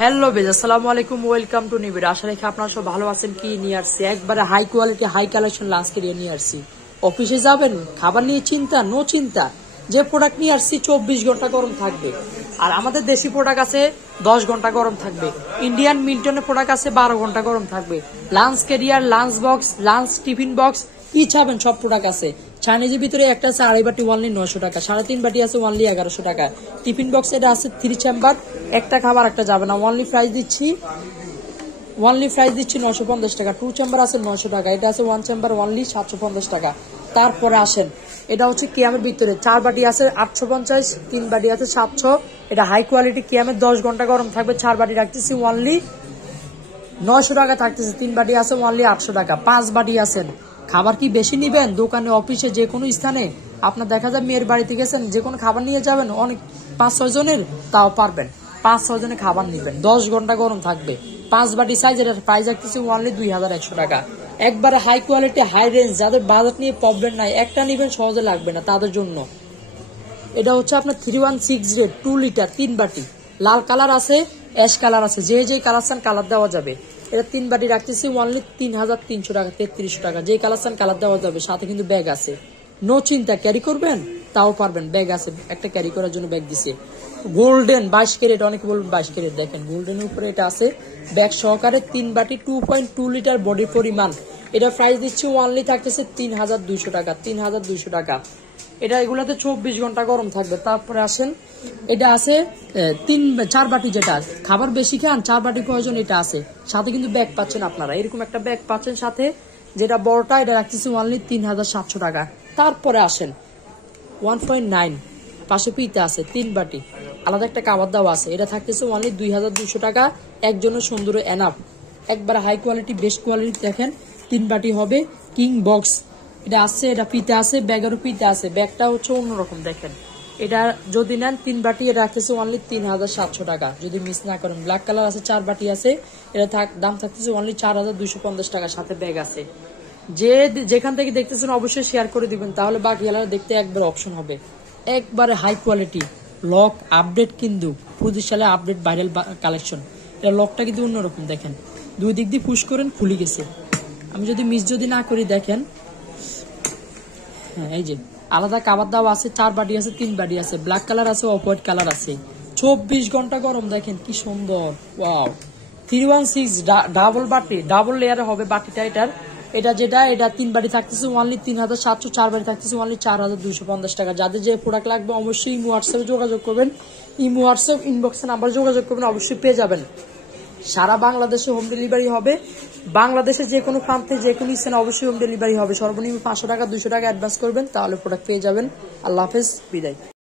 Hello base, আসসালামু আলাইকুম, welcome to Nibir. আশা রাখি আপনারা সব ভালো আছেন। কি নিয়ে আসছি, একবারে হাই কোয়ালিটি হাই কালেকশন লাঞ্চকে নিয়ে আসছি। অফিসে যাবেন, খাবার নিয়ে চিন্তা, নো চিন্তা। যে প্রোডাক্ট নিয়ে আসছি 24 ঘন্টা গরম থাকবে। আর আমাদের দেশি প্রোডাক্ট আছে 10 ঘন্টা গরম থাকবে। ইন্ডিয়ান মিল্টনের প্রোডাক্ট আছে 12 ঘন্টা গরম থাকবে। Lunch career, lunch box, lunch tiffin box, কি চাবেন সব প্রোডাক্ট আছে। চাইনিজের ভিতরে একটা আছে 2.5 বাটি ওনলি 900 টাকা, 3.5 বাটি আছে ওনলি 1100 টাকা। টিফিন বক্স এটা আছে 3 চেম্বার, একটা খাবার একটা যাবে না। ওনলি প্রাইস দিচ্ছি 950 টাকা। 2 চেম্বার আছে 900 টাকা, এটা আছে 1 চেম্বার ওনলি 750 টাকা। তারপরে আসেন, এটা হচ্ছে কিয়ামের ভিতরে 4 বাটি আছে 850, 3 বাটি আছে 700। এটা হাই কোয়ালিটি কিয়ামের, 10 ঘন্টা গরম থাকবে। 4 বাটি রাখতেছি ওনলি 900 টাকা থাকতেছে, 3 বাটি আছে ওনলি 800 টাকা। 5 বাটি আছেন। খাবার কি বেশি নিবেন? দোকানে, অফিসে, যে কোনো স্থানে আপনার দেখা যায় মেয়ের বাড়িতে গেছেন, যে কোনো খাবার নিয়ে যাবেন, অনেক 5-6 জনের, তাও পারবেন। 5-6 জনের খাবার নিবেন, 10 ঘন্টা গরম থাকবে। 5 বাটি সাইজ, এটার প্রাইস রাখতেছি ওনলি 2100 টাকা। একবারে হাই কোয়ালিটি হাই রেঞ্জ, যাদের বাজেট নিয়ে প্রবলেম নাই, একটা নিবেন সহজে লাগবে না তাদের জন্য। এটা হচ্ছে আপনার 316 রেট 2 লিটার 3 বাটি। লাল কালার আছে, অ্যাশ কালার আছে, যে যে কালার চান কালার দেওয়া যাবে। এটা 3 বাটি রাখতেছি ওনলি 3300 টাকা, 3300 টাকা। যে কালার চান কালার দেওয়া যাবে, সাথে কিন্তু ব্যাগ আছে। নো চিন্তা, ক্যারি করবেন তাও পারবেন, ব্যাগ আছে, একটা ক্যারি করার জন্য ব্যাগ দিছে। গোল্ডেন 22 ক্যারেট, অনেকে বলবেন 22 ক্যারেট, দেখেন গোল্ডেনের উপরে এটা আছে ব্যাগ সহকারে। 3 বাটি 2.2 লিটার বডি পরিমাণ। এটা প্রাইস দিচ্ছি ওনলি থাকতেছে 3200 টাকা, 3200 টাকা। এটা এগুলাতে 24 ঘন্টা গরম থাকবে। তারপরে আসেন, এটা আছে 4 বাটি, যেটা খাবার বেশি খান 4 বাটি প্রয়োজন, এটা আছে। সাথে কিন্তু ব্যাগ পাচ্ছেন আপনারা, এরকম একটা ব্যাগ পাচ্ছেন সাথে, যেটা বড়টা। এটা রাখতেছি ওনলি 3700 টাকা। তারপরে আসেন 1.9 পাশে পিতে আছে 3 বাটি, আলাদা একটা খাবার দেওয়া আছে। এটা থাকতেছে ওনলি 2200 টাকা। একজনের সুন্দর এনাফ, একবার হাই কোয়ালিটি বেস্ট কোয়ালিটি। দেখেন 3 বাটি হবে, কিং বক্স এটা আছে। এটা পিতে আছে, ব্যাগেরও পিতে আছে। ব্যাগটা হচ্ছে অন্যরকম, দেখেন। এটা যদি নেন 3 বাটি, এটা রাখতেছে অনলি 3700 টাকা, যদি মিস না করেন। ব্ল্যাক কালার আছে, 4 বাটি আছে। এটা দাম থাকতেছে অনলি 4250 টাকা, সাথে ব্যাগ আছে। যে যেখান থেকে দেখতেছেন অবশ্যই শেয়ার করে দিবেন, তাহলে বাকি এলাকা দেখতে একবার অপশন হবে। একবারে হাই কোয়ালিটি লক আপডেট, কিন্তু 25 সালে আপডেট ভাইরাল কালেকশন। এটা লকটা কিন্তু অন্যরকম, দেখেন। 2 দিক দিয়ে পুশ করেন, খুলে গেছে। আমি যদি মিস না করি, দেখেন। হ্যাঁ, এই যে আলাদা খাবার দাওয়া আছে। 4 বাটি আছে, 3 বাটি আছে, ব্ল্যাক কালার আছে, অফ হোয়াইট কালার আছে। 24 ঘন্টা গরম, দেখেন কি সুন্দর। ওয়াও, 316 ডাবল বাটি, ডাবল লেয়ারে হবে বাটিটা এটার। এটা 3 বাটি থাকতেছে ওনলি 3700, 4 বাটি থাকতেছে ওনলি 4250 টাকা। যাদের যে প্রোডাক্ট লাগবে অবশ্যই ইমো হোয়াটসঅ্যাপে যোগাযোগ করবেন। ইমো হোয়াটসঅ্যাপ ইনবক্সে নাম্বার যোগাযোগ করবেন, অবশ্যই পেয়ে যাবেন। সারা বাংলাদেশে হোম ডেলিভারি হবে। বাংলাদেশে যে কোনো প্রান্তে যে কোনো স্থানে অবশ্যই হোম ডেলিভারি হবে। সর্বনিম্ন 500 টাকা 200 টাকা অ্যাডভান্স করবেন, তাহলে প্রোডাক্ট পেয়ে যাবেন। আল্লাহ হাফেজ, বিদায়।